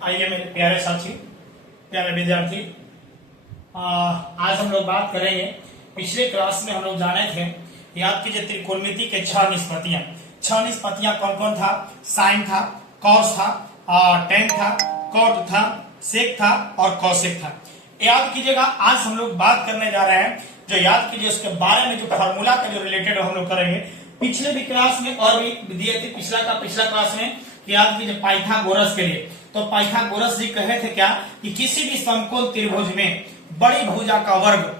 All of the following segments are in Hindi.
आइए मेरे प्यारे साथी, प्यारे विद्यार्थी, आज हम लोग बात करेंगे। पिछले क्लास में हम लोग जाने थे, याद कीजिए, त्रिकोणमिति के 6 निष्पत्तियां। 6 निष्पत्तियां कौन कौन था? साइन था, कॉस था, टेन था, कॉट था, सेक था और कॉसेक था। याद कीजिएगा, आज हम लोग बात करने जा रहे हैं, जो याद कीजिए उसके बारे में, जो फार्मूला का जो रिलेटेड हम लोग करेंगे। पिछले भी क्लास में और भी दिए थे, पिछला क्लास में याद कीजिए पाइथागोरस के लिए। तो पाइथागोरस जी कहे थे क्या कि किसी भी समकोण त्रिभुज में बड़ी भुजा का वर्ग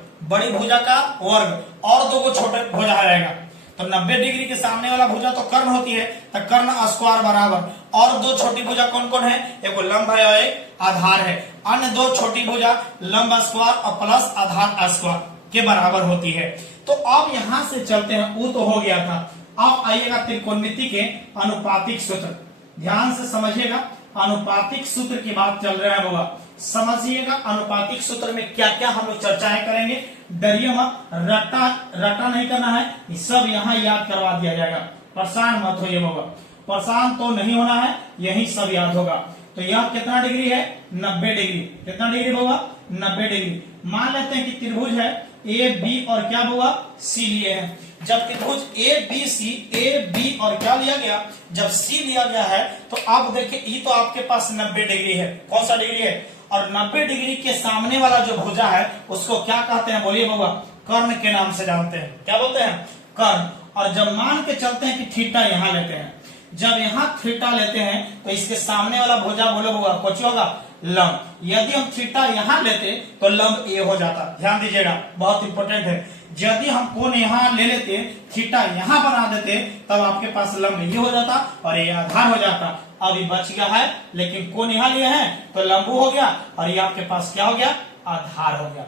और दो को छोटे भुजा रहेगा। तो 90 डिग्री के सामने वाला भुजा तो कर्ण होती है, तो कर्ण स्क्वायर बराबर, और दो छोटी भुजा कौन कौन है? एक लंब है और एक आधार है। अन्य दो छोटी भुजा लंब स्क्वायर और प्लस आधार स्क्वायर के बराबर होती है। तो अब यहां से चलते हैं, वो तो हो गया था। अब आइएगा त्रिकोणमिति के अनुपातिक सूत्र, ध्यान से समझिएगा। अनुपातिक सूत्र की बात चल रहा है बाबा, समझिएगा। अनुपातिक सूत्र में क्या क्या हम लोग चर्चाएं करेंगे, डरिए मत, रटा नहीं करना है, सब यहाँ याद करवा दिया जाएगा। परेशान मत होइए बाबा, परेशान तो नहीं होना है, यही सब याद होगा। तो यह कितना डिग्री है? 90 डिग्री। कितना डिग्री होगा? 90 डिग्री। मान लेते हैं कि त्रिभुज है ए बी और क्या होगा? सी लिए हैं। जब त्रिभुज ए बी और क्या लिया गया? जब सी लिया गया है, तो आप देखिए, ये तो आपके पास 90 डिग्री है। कौन सा डिग्री है? और 90 डिग्री के सामने वाला जो भुजा है उसको क्या कहते हैं? बोलिए बाबा। कर्ण के नाम से जानते हैं। क्या बोलते हैं? कर्ण। और जब मान के चलते हैं कि थीटा यहां लेते हैं, जब यहाँ थीटा लेते हैं तो इसके सामने वाला भुजा बोलो होगा कुछ होगा? लंब। यदि हम थीटा यहाँ लेते तो लंब ए हो जाता। ध्यान दीजिएगा, बहुत इंपॉर्टेंट है। यदि हम कोण यहाँ ले लेते, थीटा यहाँ बना देते, तब आपके पास लंब ये हो जाता और ये आधार हो जाता। अभी बच गया है, लेकिन कोण यहाँ लिए हैं तो लंबू हो गया और ये आपके पास क्या हो गया? आधार हो गया।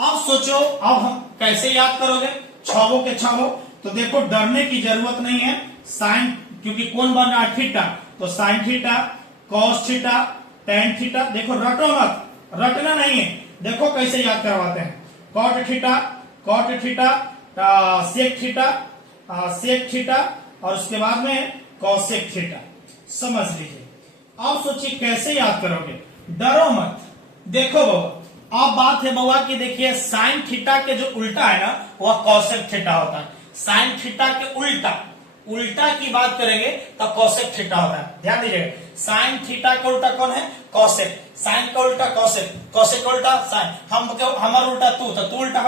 अब सोचो, अब हम कैसे याद करोगे छवों के छवों? तो देखो, डरने की जरूरत नहीं है। साइन, क्योंकि कौन बन रहा है? थीटा। तो sine theta, cos theta, tan theta. देखो, रटो मत, रटना नहीं है। देखो कैसे याद करवाते हैं। कॉट थीटा, सेक थीटा और उसके बाद में कॉसेक थीटा। समझ लीजिए। अब सोचिए कैसे याद करोगे, डरो मत। देखो बाबा, अब बात है बाबा कि देखिए, साइन थीटा के जो उल्टा है ना, वह कॉसेक थीटा होता है। साइन थीटा के उल्टा की बात करेंगे तो कॉसेक थीटा होता है। ध्यान दीजिएगा, साइन थीटा का उल्टा कौन है? कॉसेक। साइन का उल्टा कॉसेक, कॉसेक का उल्टा साइन। हमर उल्टा तू, तो तू उल्टा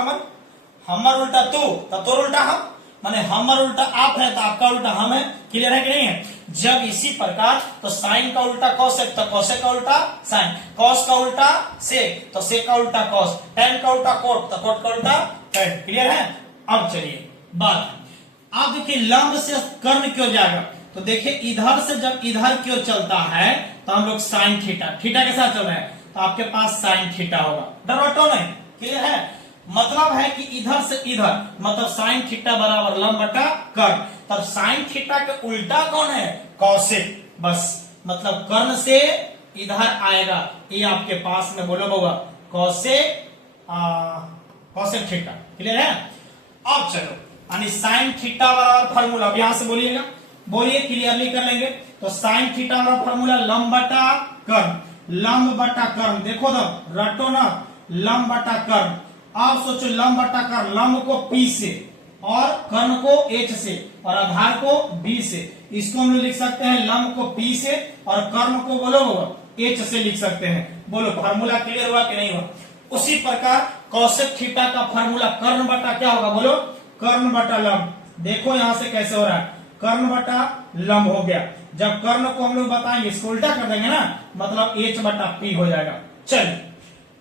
हमर उल्टा तू, तो तोर उल्टा हम। माने हमर उल्टा आप है तो आपका उल्टा हम है। क्लियर है कि नहीं है? जब इसी प्रकार, तो साइन का उल्टा कॉसेक, तो कॉसेक का उल्टा साइन, कॉस का उल्टा सेक, तो सेक का उल्टा कॉस, टेन का उल्टा कोट, तो कोट का उल्टा टेन। क्लियर है? अब चलिए बात, अब देखिए, लंब से कर्ण क्यों जाएगा? तो देखिए, इधर से जब इधर की ओर चलता है तो हम लोग साइन थीटा के साथ चल रहे हैं, तो आपके पास साइन थीटा होगा। डरो नहीं। क्लियर है? मतलब है कि इधर से इधर, मतलब साइन थीटा बराबर लंब बटा कर्ण। तब साइन थीटा के उल्टा कौन है? कॉसेक। बस, मतलब कर्ण से इधर आएगा, ये आपके पास में बोलो होगा कॉसेक थीटा। क्लियर है? अब चलो, यानी साइन थीटा बराबर फार्मूला, अब यहां से बोलिएगा, बोलिए, क्लियरली कर लेंगे। तो साइन थीटा बराबर फार्मूला लंब बटा कर्ण, लंब बटा कर्ण। देखो तो, रटो ना, लंब बटा कर्ण। अब सोचो, लंब बटा कर्ण, लंब को P से और कर्ण को H से और आधार को B से। इसको हम लोग लिख सकते हैं लंब को P से और कर्ण को बोलो H से लिख सकते हैं। बोलो, फार्मूला क्लियर हुआ कि नहीं हुआ? उसी प्रकार कॉसेक थीटा का फार्मूला कर्ण बटा क्या होगा? बोलो, कर्ण बटा लंब। देखो यहां से कैसे हो रहा है, कर्ण बटा लंब हो गया। जब कर्ण को हम लोग बताएंगे, इसको उल्टा कर देंगे ना, मतलब H बटा P हो जाएगा। चलिए,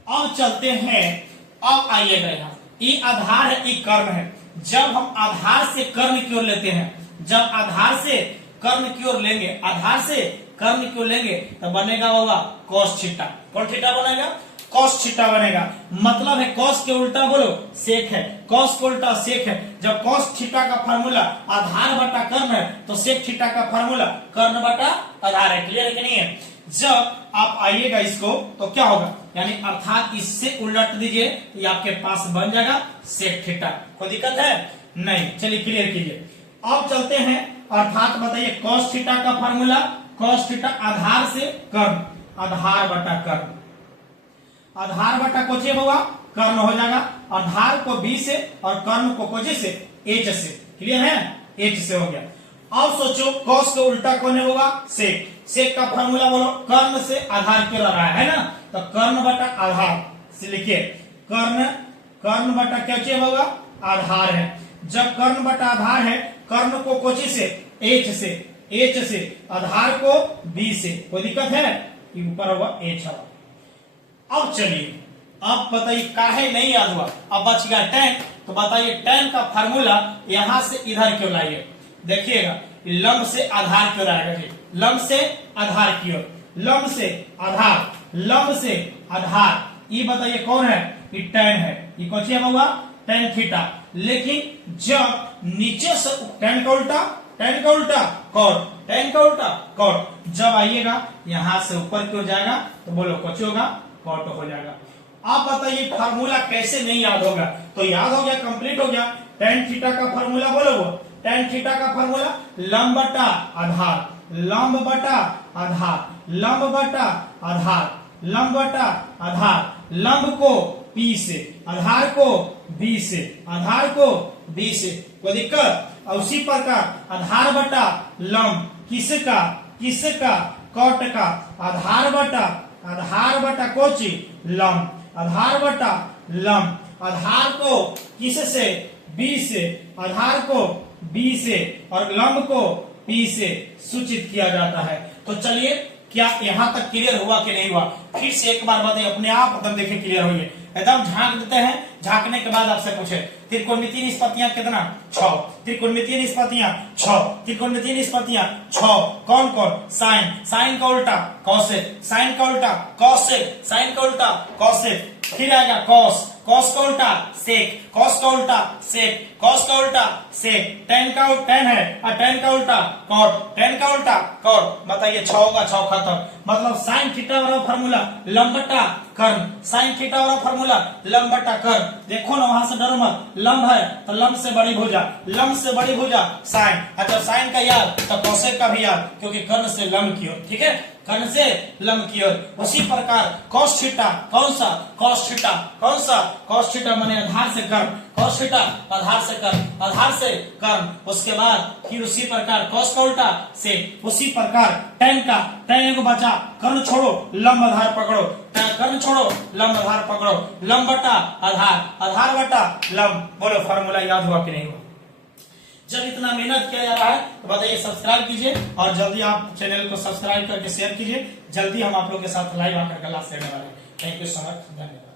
अब चलते हैं। अब आइएगा, यहाँ ये आधार है, ये कर्ण है। जब हम आधार से कर्ण की ओर लेते हैं, जब आधार से कर्ण की ओर लेंगे, आधार से कर्ण की ओर लेंगे, तो बनेगा होगा कॉस थीटा। कौन थीटा बनेगा? कॉस थीटा बनेगा। मतलब है कॉस के उल्टा बोलो सेक है, कॉस के उल्टा सेक है। जब कॉस थीटा का फार्मूला आधार बटा कर्ण है, तो सेक थीटा का फार्मूला कर्ण बटा आधार है। क्लियर है कि नहीं है? जब आप आइएगा इसको, तो क्या होगा, यानी अर्थात इससे उलट दीजिए, तो ये आपके पास बन जाएगा सेक थीटा। कोई दिक्कत है? नहीं। चलिए क्लियर कीजिए। अब चलते हैं, अर्थात बताइए, कॉस थीटा का फार्मूला cos थीटा आधार से कर्ण, आधार बटा कर्ण, आधार बटा कोचे हुआ कर्ण हो जाएगा, आधार को b से और कर्ण को कोचे से h से, क्लियर है, h से हो गया। अब सोचो cos का उल्टा कौन होगा, sec, sec का फॉर्मूला बोलो, कर्ण से आधार क्यों रहा है ना, तो कर्ण बटा आधार से लिखिए, कर्ण बटा क्या चाहिए होगा, आधार है। जब कर्ण बटा आधार है, कर्ण को कोची से h से, आधार को b से, कोई दिक्कत है, ऊपर होगा h होगा। अब चलिए, अब बताइए काहे नहीं याद हुआ, अब बच गया tan, तो बताइए tan का फार्मूला यहां से इधर क्यों लाइए, देखिएगा लंब से आधार क्यों लाएगा जी, लंब से आधार की ओर, लंब से आधार, लंब से आधार, ये बताइए कौन है, ये tan है, ये कौन सी होगा, tan थीटा। लेकिन जब नीचे से tan का उल्टा cot, tan का उल्टा cot, जब आइएगा यहां से ऊपर क्यों जाएगा, तो बोलो कौन होगा, cot हो जाएगा। आप बताइए फार्मूला कैसे नहीं याद होगा, तो याद हो गया, कंप्लीट हो गया। tan थीटा का फार्मूला बोलो, वो tan थीटा का फार्मूला लंब बटा आधार, लंब बटा आधार, लंब बटा आधार, लंब बटा आधार, लंब को p से, आधार को b से, आधार को b से, कोई दिक्कत। और उसी प्रकार आधार बटा लंब, किसका cot का, आधार बटा कोची लंब, आधार बटा लंब, आधार को किस से, b से, आधार को b से और लंब को p से सूचित किया जाता है। तो चलिए, क्या यहाँ तक क्लियर हुआ कि नहीं हुआ, फिर से एक बार बताइए, अपने आप एकदम देखिए क्लियर हुई, एकदम झांक देते हैं। झांकने के बाद आपसे पूछे त्रिकोणमितीय निष्पत्तियां कितना, 6, त्रिकोणमितीय निष्पत्तियां 6, त्रिकोणमितीय निष्पत्तियां 6, कौन कौन, साइन, साइन का उल्टा कॉसेक, साइन का उल्टा कॉसेक, साइन का उल्टा कॉसेक, फिर आएगा कॉस, कॉस का उल्टा सेक, कॉस का उल्टा सेक, कॉस का उल्टा सेक, tan का tan है और tan का उल्टा cot, tan का उल्टा cot, बताइए 6 होगा, 6 खत्म। मतलब साइन थीटा वाला फार्मूला लंब बटा कर्ण, साइन थीटा वाला फार्मूला लंब बटा कर्ण। देखो ना, वहां से डरो मत, लंब है तो लंब से बड़ी भुजा, लंब से बड़ी भुजा साइन, अच्छा साइन का याद तो कोसेक का भी याद, क्योंकि कर्ण से लंब की ओर, ठीक है, कर्ण से लंब की ओर। उसी प्रकार cos थीटा कौन सा, cos थीटा कौन सा, cos थीटा माने आधार से कर्ण, cos थीटा आधार से कर्ण, आधार से कर्ण। उसके बाद फिर उसी प्रकार cos का उल्टा से, उसी प्रकार tan का, tan को बचा, कर्ण छोड़ो लंब आधार पकड़ो, कर्ण छोड़ो लंब आधार पकड़ो, लंब बटा आधार, आधार बटा लंब। बोलो फार्मूला याद हुआ कि नहीं हुआ। जब इतना मेहनत किया जा रहा है तो बताइए सब्सक्राइब कीजिए, और जल्दी आप चैनल को सब्सक्राइब करके शेयर कीजिए। जल्दी हम आप लोग के साथ लाइव आकर क्लास लेने वाले हैं। थैंक यू सो मच, धन्यवाद।